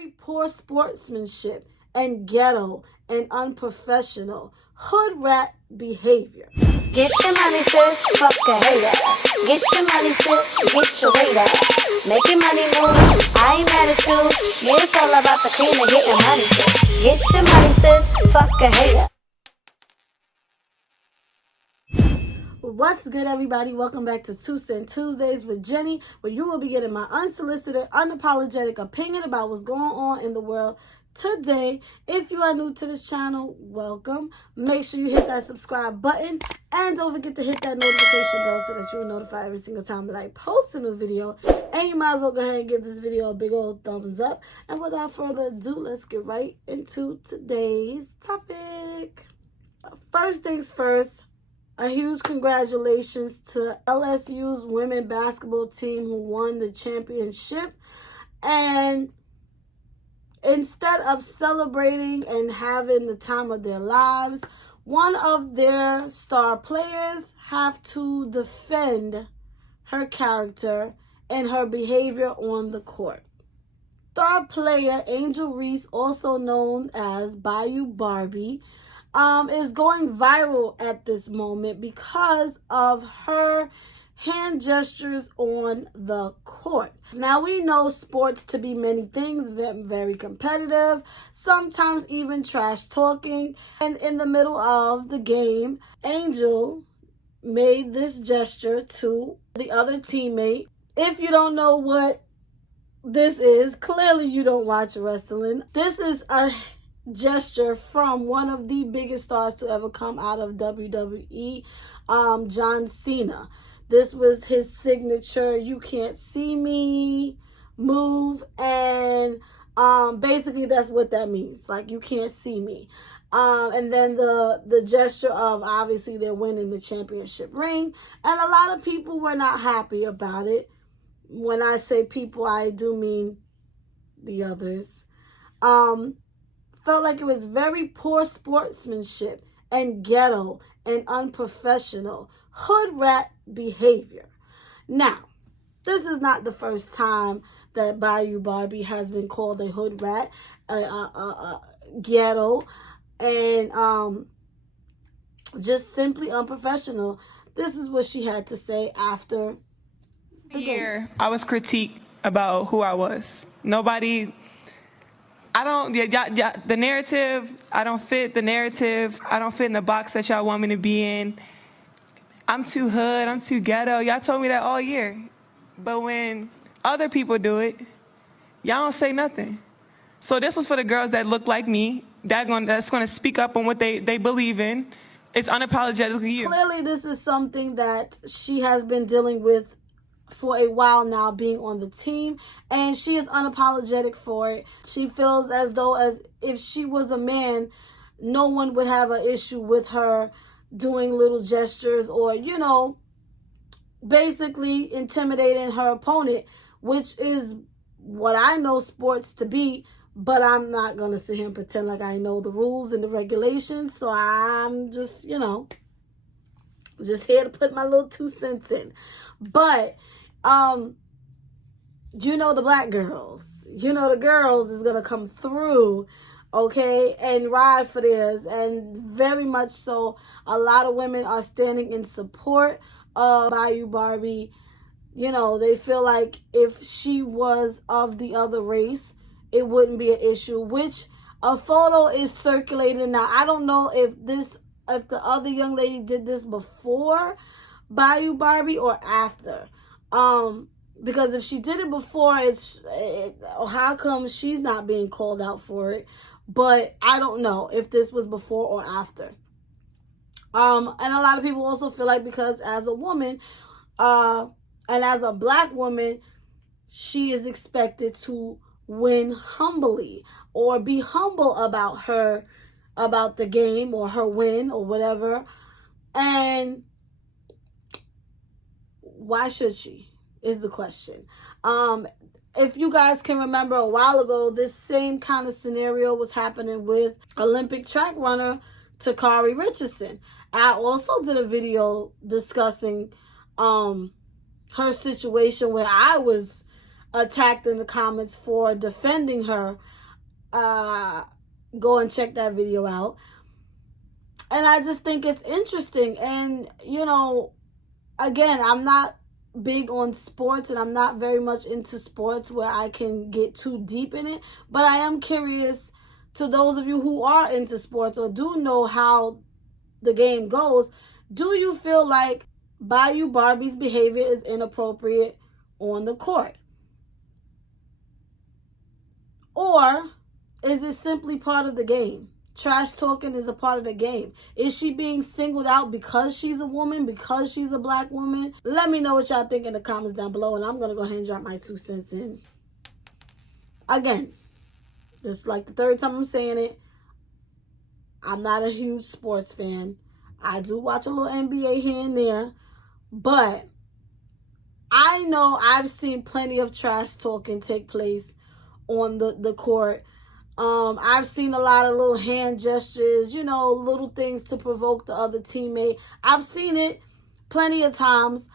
very poor sportsmanship and ghetto and unprofessional hood rat behavior. Get your money, sis, fuck a hater. Get your money, sis, get your weight up. Make your money move, I ain't mad at you. Yeah, it's all about the cream and getting money, sis. Get your money, sis, fuck a hater. What's good, everybody? Welcome back to 2 Cent Tuesdays with Jenny, where you will be getting my unsolicited, unapologetic opinion about what's going on in the world today. If you are new to this channel, welcome. Make sure you hit that subscribe button and don't forget to hit that notification bell so that you'll notify every single time that I post a new video. And you might as well go ahead and give this video a big old thumbs up. And without further ado, let's get right into today's topic. First things first, a huge congratulations to LSU's women basketball team who won the championship. And instead of celebrating and having the time of their lives, one of their star players have to defend her character and her behavior on the court. Star player Angel Reese, also known as Bayou Barbie, is going viral at this moment because of her hand gestures on the court. Now, we know sports to be many things, very competitive, sometimes even trash talking. And in the middle of the game, Angel made this gesture to the other teammate. If you don't know what this is, clearly you don't watch wrestling. This is a gesture from one of the biggest stars to ever come out of WWE, John Cena. This was his signature "you can't see me" move, and basically that's what that means, like, you can't see me. And then the gesture of, obviously, they're winning the championship ring, and a lot of people were not happy about it. When I say people, I do mean the others. Felt like it was very poor sportsmanship and ghetto and unprofessional hood rat behavior. Now, this is not the first time that Bayou Barbie has been called a hood rat, ghetto, and just simply unprofessional. This is what she had to say after the game. I was critiqued about who I was. The narrative, I don't fit the narrative. I don't fit in the box that y'all want me to be in. I'm too hood, I'm too ghetto. Y'all told me that all year. But when other people do it, y'all don't say nothing. So this was for the girls that look like me, that's going to speak up on what they believe in. It's unapologetically you. Clearly, this is something that she has been dealing with for a while now, being on the team, and she is unapologetic for it. She feels as though as if she was a man, no one would have an issue with her doing little gestures or, basically intimidating her opponent, which is what I know sports to be. But I'm not going to sit here and pretend like I know the rules and the regulations. So I'm just, just here to put my little 2 cents in. But, the black girls, the girls is going to come through, okay, and ride for theirs. And very much so, a lot of women are standing in support of Bayou Barbie. They feel like if she was of the other race, it wouldn't be an issue, which a photo is circulating now. I don't know if the other young lady did this before Bayou Barbie or after. Because if she did it before, how come she's not being called out for it? But I don't know if this was before or after. And a lot of people also feel like because as a woman, and as a black woman, she is expected to win humbly or be humble about the game or her win or whatever. And why should she is the question. If you guys can remember, a while ago, this same kind of scenario was happening with Olympic track runner Takari Richardson. I also did a video discussing her situation where I was attacked in the comments for defending her. Go and check that video out. And I just think it's interesting. And, you know, again, I'm not big on sports and I'm not very much into sports where I can get too deep in it. But I am curious, to those of you who are into sports or do know how the game goes, do you feel like Bayou Barbie's behavior is inappropriate on the court? Or is it simply part of the game? Trash talking is a part of the game. Is she being singled out because she's a woman, because she's a black woman? Let me know what y'all think in the comments down below, and I'm going to go ahead and drop my 2 cents in. Again, this is like the 3rd time I'm saying it. I'm not a huge sports fan. I do watch a little NBA here and there, but I know I've seen plenty of trash talking take place on the court. I've seen a lot of little hand gestures, you know, little things to provoke the other teammate. I've seen it plenty of times.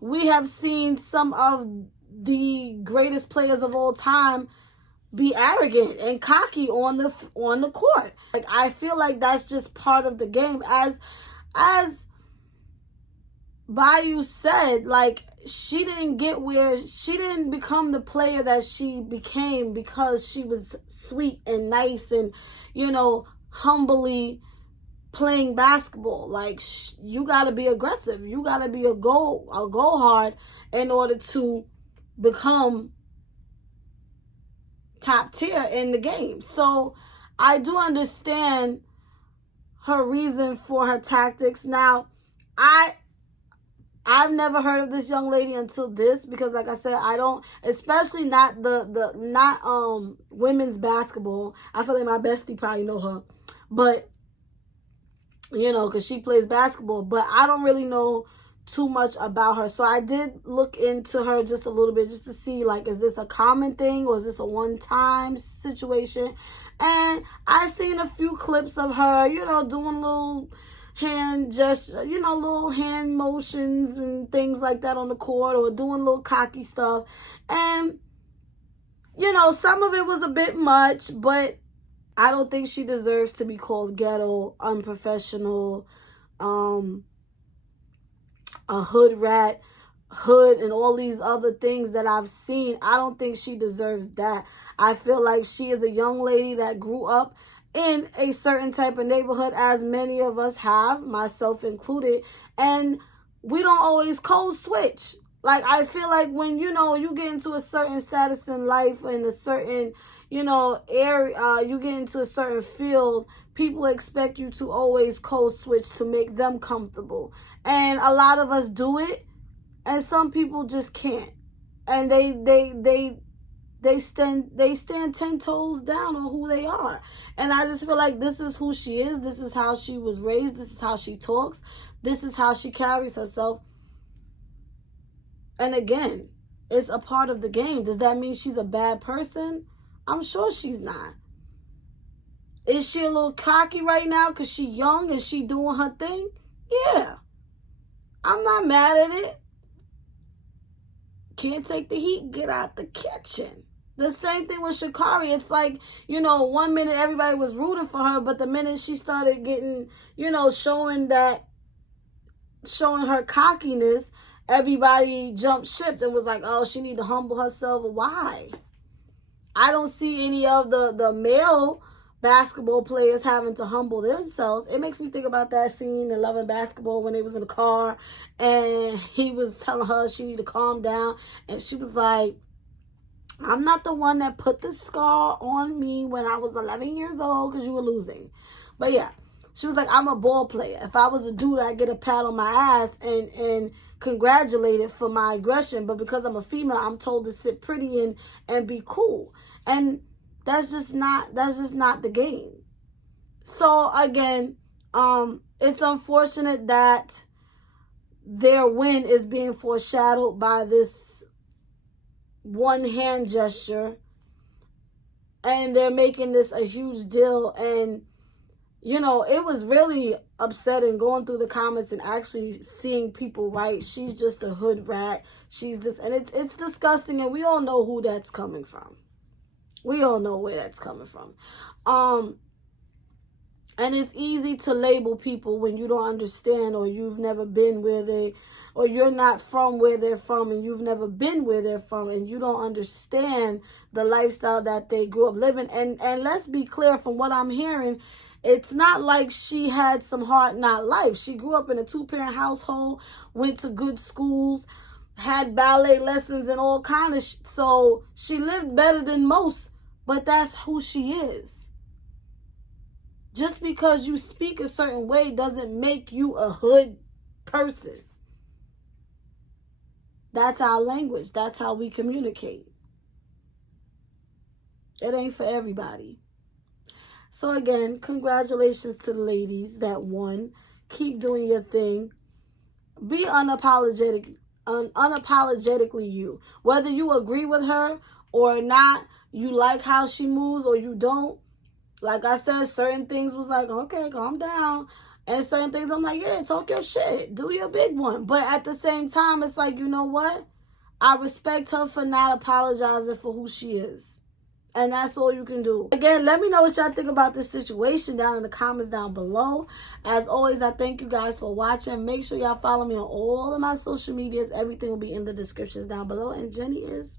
We have seen some of the greatest players of all time be arrogant and cocky on the court. Like, I feel like that's just part of the game. As Bayou said, like, she didn't become the player that she became because she was sweet and nice and, you know, humbly playing basketball. Like, you got to be aggressive. You got to be a go hard in order to become top tier in the game. So I do understand her reason for her tactics. Now, I've never heard of this young lady until this, because like I said, I don't, especially not not women's basketball. I feel like my bestie probably know her, but you know, because she plays basketball, but I don't really know too much about her. So I did look into her just a little bit, just to see, like, is this a common thing or is this a one-time situation? And I've seen a few clips of her, you know, doing little hand gesture, you know, little hand motions and things like that on the court, or doing little cocky stuff. And, you know, some of it was a bit much, but I don't think she deserves to be called ghetto, unprofessional, a hood rat, hood, and all these other things that I've seen. I don't think she deserves that. I feel like she is a young lady that grew up in a certain type of neighborhood, as many of us have, myself included, and we don't always code switch. Like, I feel like when, you know, you get into a certain status in life, in a certain, you know, area, you get into a certain field, people expect you to always code switch to make them comfortable. And a lot of us do it, and some people just can't. And they stand 10 toes down on who they are. And I just feel like this is who she is. This is how she was raised. This is how she talks. This is how she carries herself. And again, it's a part of the game. Does that mean she's a bad person? I'm sure she's not. Is she a little cocky right now because she's young and she doing her thing? Yeah. I'm not mad at it. Can't take the heat, get out the kitchen. The same thing with Sha'Carri. It's like, you know, one minute everybody was rooting for her, but the minute she started getting, you know, showing her cockiness, everybody jumped ship and was like, oh, she need to humble herself. Why? I don't see any of the male basketball players having to humble themselves. It makes me think about that scene in Love and Basketball when they was in the car and he was telling her she need to calm down, and she was like, I'm not the one that put the scar on me when I was 11 years old because you were losing. But yeah, she was like, I'm a ball player. If I was a dude, I'd get a pat on my ass and congratulated for my aggression. But because I'm a female, I'm told to sit pretty and be cool. And that's just not the game. So again, it's unfortunate that their win is being foreshadowed by this one hand gesture, and they're making this a huge deal. And you know, it was really upsetting going through the comments and actually seeing people write, she's just a hood rat. She's this, and it's disgusting, and we all know who that's coming from. We all know where that's coming from. And it's easy to label people when you don't understand, or you've never been where they, or you're not from where they're from, and you've never been where they're from, and you don't understand the lifestyle that they grew up living. And let's be clear, from what I'm hearing, it's not like she had some hard knock life. She grew up in a 2-parent household, went to good schools, had ballet lessons and all kind of so she lived better than most, but that's who she is. Just because you speak a certain way doesn't make you a hood person. That's our language. That's how we communicate. It ain't for everybody. So again, congratulations to the ladies that won. Keep doing your thing. Be unapologetically you. Whether you agree with her or not, you like how she moves or you don't. Like I said, certain things was like, okay, calm down. And certain things I'm like, yeah, talk your shit. Do your big one. But at the same time, it's like, you know what? I respect her for not apologizing for who she is. And that's all you can do. Again, let me know what y'all think about this situation down in the comments down below. As always, I thank you guys for watching. Make sure y'all follow me on all of my social medias. Everything will be in the descriptions down below. And Jenny is